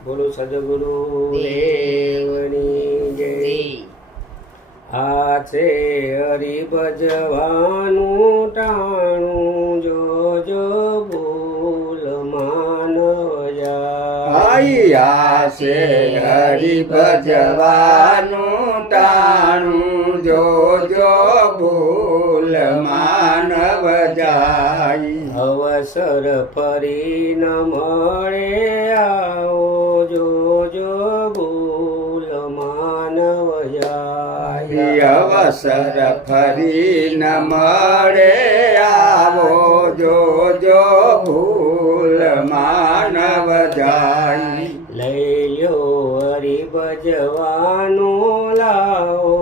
બોલો સદગુરુ દેવની જય। આ છે હરિ ભજવાનું ટાણું, જોજો ભૂલ માનવ જાય। આ છે હરિ ભજવાનું ટાણું, જોજો ભૂલ માનવ જાય। અવસર ફરી ન મળે આવો, જોજો ભૂલ માનવ જાય। અવસર ફરી ન મળે આવો, જોજો ભૂલ માનવ જાય। લઈ લ્યો હરિ ભજવાનું લાવો,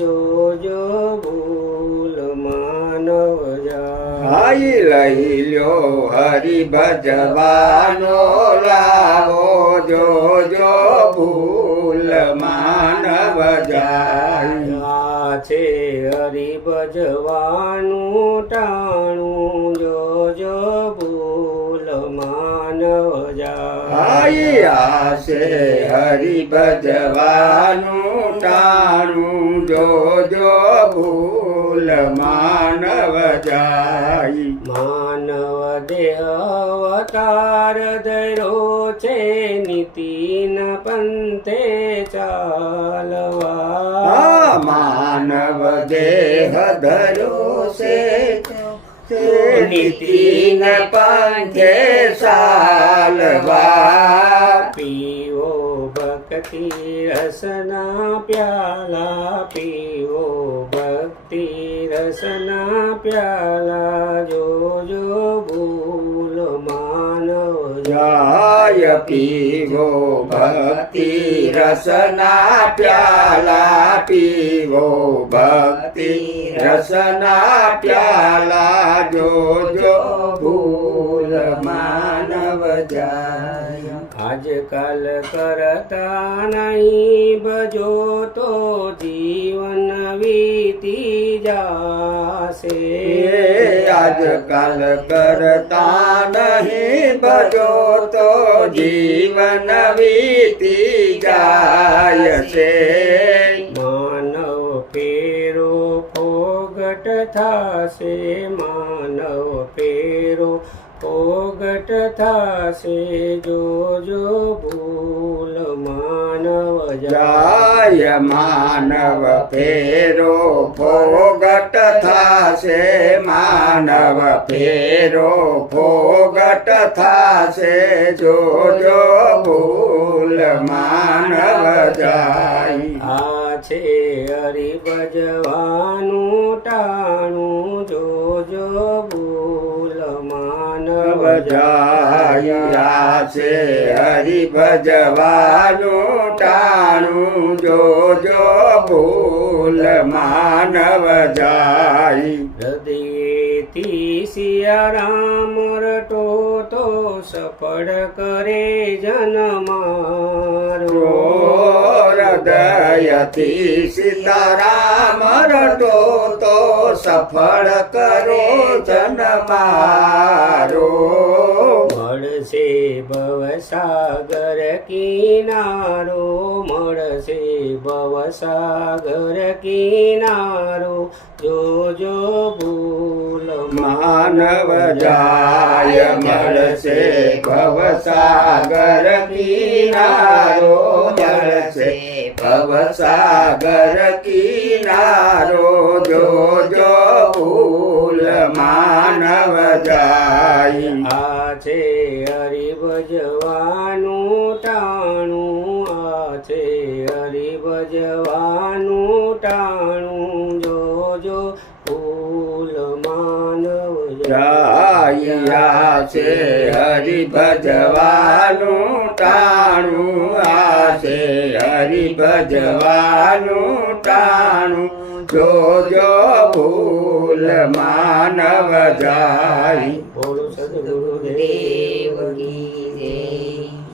જોજો ભૂલ માનવ જાય। લઈ લ્યો હરિ ભજવાનો લાવો, જોજો ભૂલ માનવ જાય। આ છે હરિ ભજવાનું ટાણું, જોજો ભૂલ માનવ જાય। આ છે હરિ ભજવાનું ટાણું, જોજો ભૂલ માનવ જાય। માનવ દેહ અવતાર ધર્યો છે, નીતિન પંથે ચાલવા। માનવ દેહ ધર્યો છે, નીતિન પંથે ચાલવા। પીવો ભક્તિ રસના પ્યાલા, પીવો ભક્તિ રસના પ્યાલા, જોજો ભૂલ માનવ જાય। પીવો ભક્તિ રસના પ્યાલા, પીવો ભક્તિ રસના પ્યાલા, જોજો ભૂલ માનવ જાય। આજકાલ કરતા નહીં ભજો તો જીવન વીતી જાશે। આજકાલ કરતા નહીં ભજો તો જીવન વીતી જાય છે। માનવ ફેરો ફોગટ થાશે, માનવ ફેરો ફોગટ થાશે, જોજો ભૂલ માનવ જાય। માનવ ફેરો ફોગટ થાશે, માનવ ફેરો ફોગટ થાશે, જોજો ભૂલ માનવ જાય। આ છે હરિ ભજવાનું ટાણું, જોજો ભૂલ માનવ જાય। આ છે હરિ ભજવાનું ટાણું, જોજો ભૂલ માનવ જાય। હૃદયથી સિયારામ રટો તો સફળ કરે જન મારો। હૃદયથી સીતારામ રટો તો સફળ કરો જન મારો। મળશે ભવસાગર કિનારો, મળશે ભવસાગર કિનારો, જોજો ભૂલ માનવ જાય। મળશે ભવસાગર કિનારો, મળશે ભવસાગર કિનારો, જોજો ભૂલ માનવ જાય। આ છે હરિ ભજવાનું ટાણું, આ છે હરિ ભજવાનું ટાણું, જોજો ભૂલ માનવ જાય। આ છે હરિ ભજવાનું ટાણું, આ છે હરિ ભજવાનું ટાણું, જોજો ભૂલ માનવ જાય। બોલો સદગુરુ દેવ કી